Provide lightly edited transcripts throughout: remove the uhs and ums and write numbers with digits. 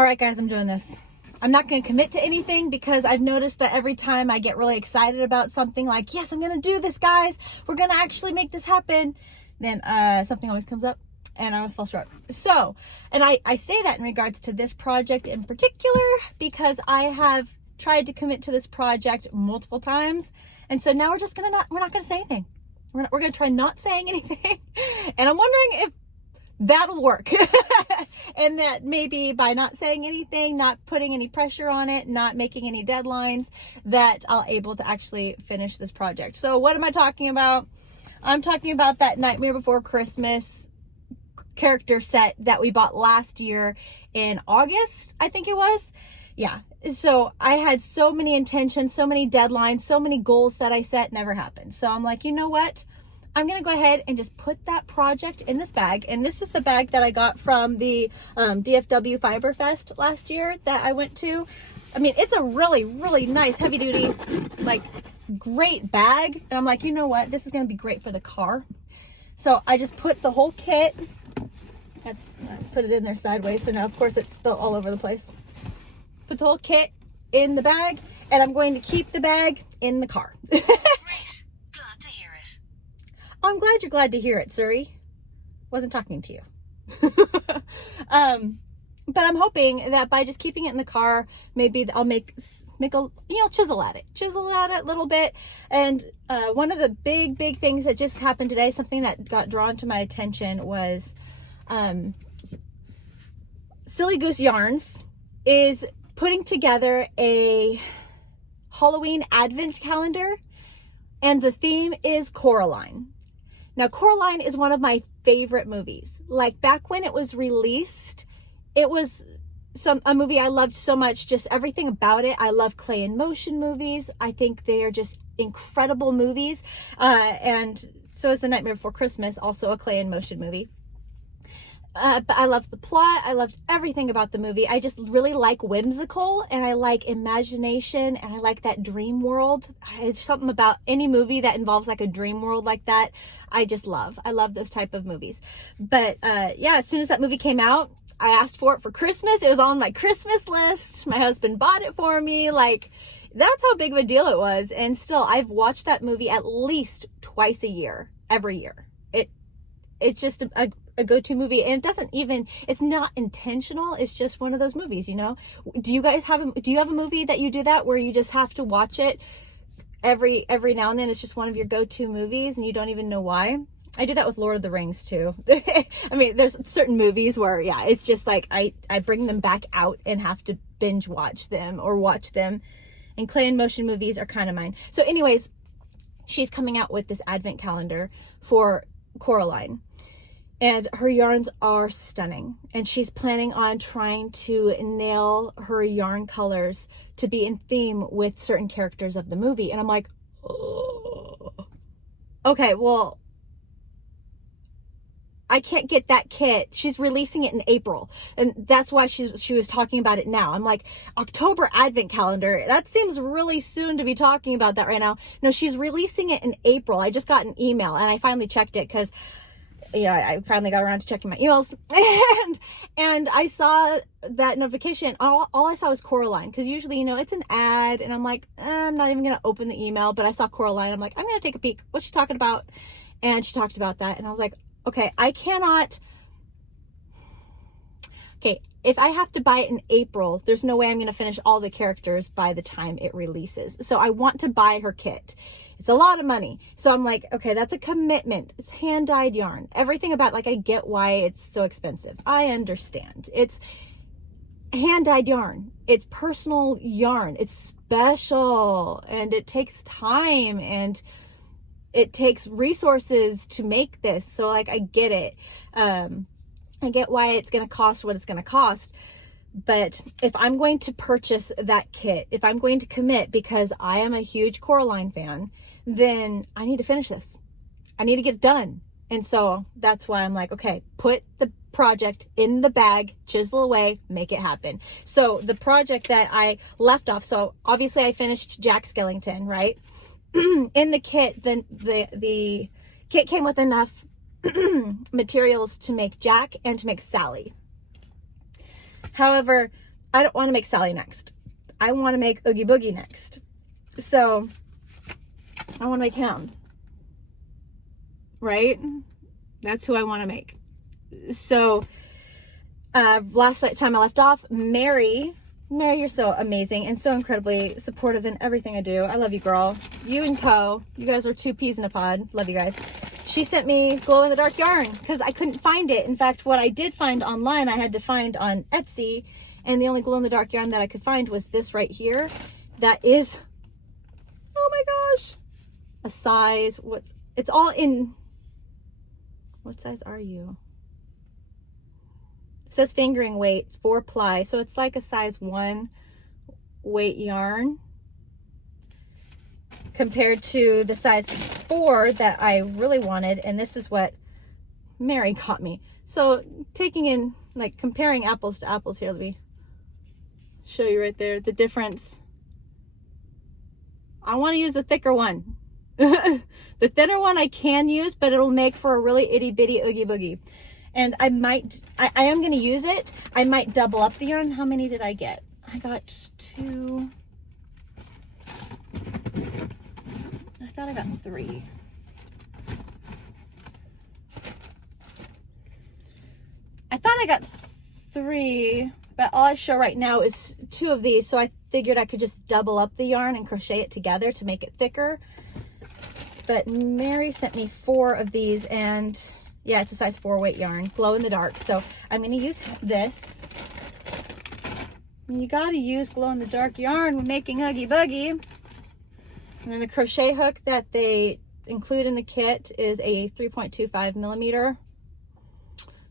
All right, guys, I'm doing this. I'm not going to commit to anything because I've noticed that every time I get really excited about something like, yes, I'm going to do this, guys. We're going to actually make this happen. Then something always comes up and I always fall short. So, and I say that in regards to this project in particular because I have tried to commit to this project multiple times. And so now we're not going to say anything. We're going to try not saying anything. And I'm wondering if that'll work. And that maybe by not saying anything, not putting any pressure on it, not making any deadlines, that I'll able to actually finish this project. So what am I talking about? I'm talking about that Nightmare Before Christmas character set that we bought last year in August, I think it was. Yeah. So I had so many intentions, so many deadlines, so many goals that I set, never happened. So I'm like, you know what? I'm going to go ahead and just put that project in this bag. And this is the bag that I got from the DFW Fiber Fest last year that I went to. I mean, it's a really, really nice, heavy duty, like great bag. And I'm like, you know what? This is going to be great for the car. So I just put the whole kit. I put it in there sideways. So now, of course, it's spilled all over the place. Put the whole kit in the bag. And I'm going to keep the bag in the car. I'm glad you're glad to hear it, Suri. Wasn't talking to you. But I'm hoping that by just keeping it in the car, maybe I'll make a, chisel at it a little bit. And one of the big things that just happened today, something that got drawn to my attention was Silly Goose Yarns is putting together a Halloween advent calendar, and the theme is Coraline. Now, Coraline is one of my favorite movies. Like back when it was released, it was a movie I loved so much, just everything about it. I love clay in motion movies. I think they are just incredible movies. And so is The Nightmare Before Christmas, also a clay in motion movie. But I loved the plot. I loved everything about the movie. I just really like whimsical and I like imagination and I like that dream world. It's something about any movie that involves like a dream world like that. I just love. I love those type of movies. But yeah, as soon as that movie came out, I asked for it for Christmas. It was on my Christmas list. My husband bought it for me. Like, that's how big of a deal it was. And still, I've watched that movie at least twice a year, every year. It's just a go-to movie, and it's not intentional. It's just one of those movies, Do you guys have a movie that you do that where you just have to watch it every now and then? It's just one of your go-to movies and you don't even know why. I do that with Lord of the Rings too. I mean, there's certain movies where, yeah, it's just like I bring them back out and have to binge watch them or watch them. And clay and motion movies are kind of mine. So anyways, she's coming out with this advent calendar for Coraline. And her yarns are stunning. And she's planning on trying to nail her yarn colors to be in theme with certain characters of the movie. And I'm like, oh. Okay, well, I can't get that kit. She's releasing it in April. And that's why she was talking about it now. I'm like, October advent calendar. That seems really soon to be talking about that right now. No, she's releasing it in April. I just got an email and I finally checked it because I finally got around to checking my emails and I saw that notification. All I saw was Coraline, because usually, it's an ad and I'm like, I'm not even going to open the email, but I saw Coraline. I'm like, I'm going to take a peek. What's she talking about? And she talked about that. And I was like, okay, if I have to buy it in April, there's no way I'm going to finish all the characters by the time it releases. So I want to buy her kit. It's a lot of money. So I'm like, okay, that's a commitment. It's hand-dyed yarn. Everything about, I get why it's so expensive. I understand. It's hand-dyed yarn. It's personal yarn. It's special. And it takes time. And it takes resources to make this. So, I get it. I get why it's going to cost what it's going to cost. But if I'm going to purchase that kit, if I'm going to commit because I am a huge Coraline fan, then I need to finish this. I need to get it done. And so that's why I'm like, okay, put the project in the bag, chisel away, make it happen. So the project that I left off, so obviously I finished Jack Skellington, right? In the kit, then the kit came with enough materials to make Jack and to make Sally. However, I don't want to make Sally next. I want to make Oogie Boogie next. So I want to make him, right? That's who I want to make. So last time I left off, Mary, you're so amazing and so incredibly supportive in everything I do. I love you, girl. You and Co. You guys are two peas in a pod. Love you guys. She sent me glow in the dark yarn because I couldn't find it. In fact, what I did find online, I had to find on Etsy, and the only glow in the dark yarn that I could find was this right here. That is, oh my gosh, a size, it's all in, what size are you? It says fingering weights, 4 ply. So it's like a size 1 weight yarn compared to the size 4 that I really wanted. And this is what Mary got me. So taking in, like, comparing apples to apples here, let me show you right there the difference. I want to use the thicker one. The thinner one I can use, but it'll make for a really itty bitty Oogie Boogie. And I am going to use it. I might double up the yarn. How many did I get? I got 2. I thought I got 3. I thought I got 3, but all I show right now is 2 of these. So I figured I could just double up the yarn and crochet it together to make it thicker. But Mary sent me 4 of these, and yeah, it's a size 4 weight yarn, glow in the dark. So I'm going to use this. You got to use glow in the dark yarn when making Oogie Boogie. And then the crochet hook that they include in the kit is a 3.25 millimeter.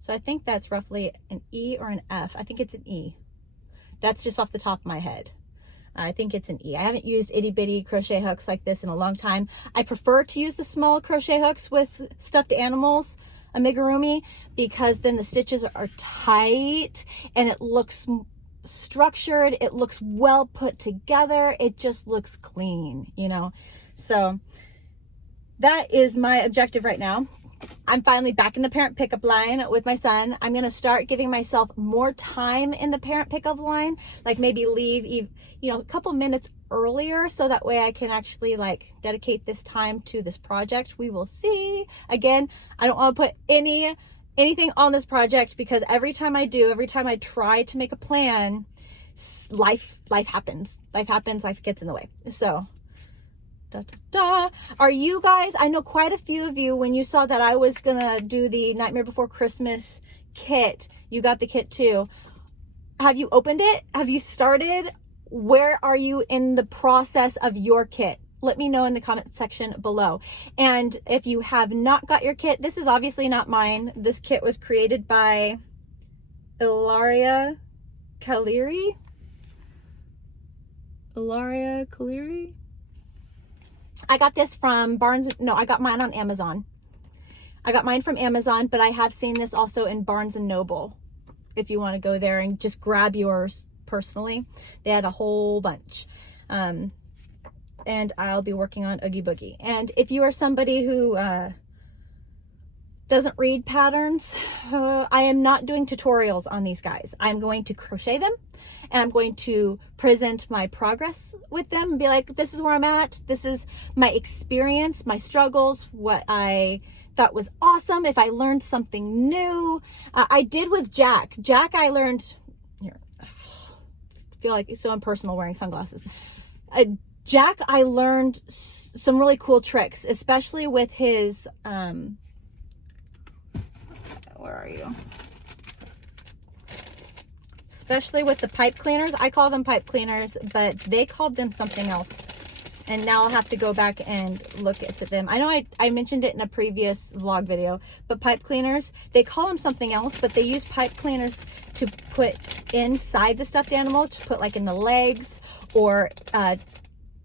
So I think that's roughly an E or an F. I think it's an E. That's just off the top of my head. I think it's an E. I haven't used itty bitty crochet hooks like this in a long time. I prefer to use the small crochet hooks with stuffed animals, amigurumi, because then the stitches are tight and it looks structured. It looks well put together. It just looks clean, you know? So that is my objective right now. I'm finally back in the parent pickup line with my son. I'm going to start giving myself more time in the parent pickup line, like maybe leave, you know, a couple minutes earlier, so that way I can actually like dedicate this time to this project. We will see. Again, I don't want to put anything on this project, because every time I try to make a plan, life happens. Life gets in the way. So are you guys, I know quite a few of you, when you saw that I was gonna do the Nightmare Before Christmas kit, you got the kit too. Have you opened it? Have you started? Where are you in the process of your kit? Let me know in the comment section below. And if you have not got your kit, this is obviously not mine. This kit was created by Ilaria Kaliri. I got this from I got mine on Amazon. I got mine from Amazon, but I have seen this also in Barnes & Noble. If you want to go there and just grab yours personally. They had a whole bunch. And I'll be working on Oogie Boogie. And if you are somebody who doesn't read patterns, I am not doing tutorials on these guys. I'm going to crochet them, and I'm going to present my progress with them and be like, this is where I'm at. This is my experience, my struggles, what I thought was awesome. If I learned something new, I did with Jack. Jack, I learned, here, I feel like it's so impersonal wearing sunglasses. Jack, I learned some really cool tricks, especially with his, where are you? Especially with the pipe cleaners. I call them pipe cleaners, but they called them something else. And now I'll have to go back and look at them. I know I mentioned it in a previous vlog video, but pipe cleaners, they call them something else, but they use pipe cleaners to put inside the stuffed animal, to put like in the legs or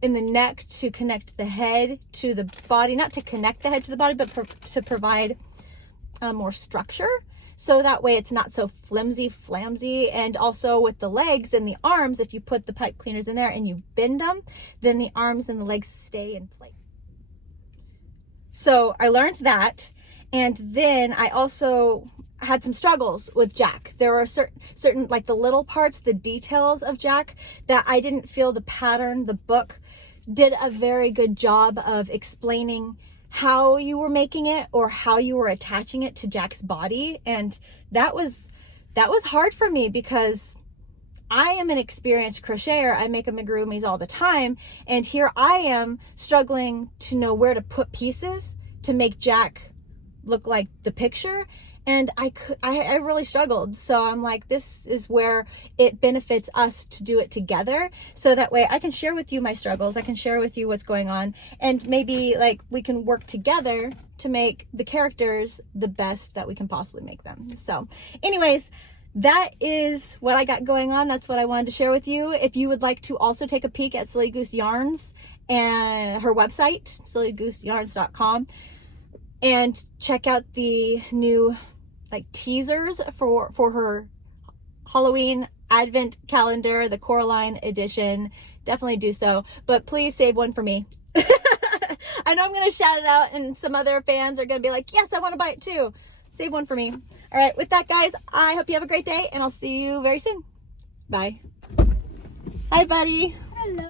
in the neck, to connect the head to the body. Not to connect the head to the body, but to provide more structure, so that way it's not so flimsy. And also with the legs and the arms, if you put the pipe cleaners in there and you bend them, then the arms and the legs stay in place. So I learned that. And then I also, had some struggles with Jack. There were certain like the little parts, the details of Jack that I didn't feel the pattern. The book did a very good job of explaining how you were making it or how you were attaching it to Jack's body. And that was hard for me because I am an experienced crocheter. I make amigurumis all the time. And here I am struggling to know where to put pieces to make Jack look like the picture. And I really struggled. So I'm like, this is where it benefits us to do it together. So that way I can share with you my struggles. I can share with you what's going on. And maybe like we can work together to make the characters the best that we can possibly make them. So anyways, that is what I got going on. That's what I wanted to share with you. If you would like to also take a peek at Silly Goose Yarns and her website, sillygooseyarns.com, and check out the new like teasers for her Halloween Advent calendar, the Coraline edition, definitely do so. But please save one for me. I know I'm going to shout it out and some other fans are going to be like, yes, I want to buy it too. Save one for me. All right, with that, guys, I hope you have a great day and I'll see you very soon. Bye. Hi, buddy. Hello.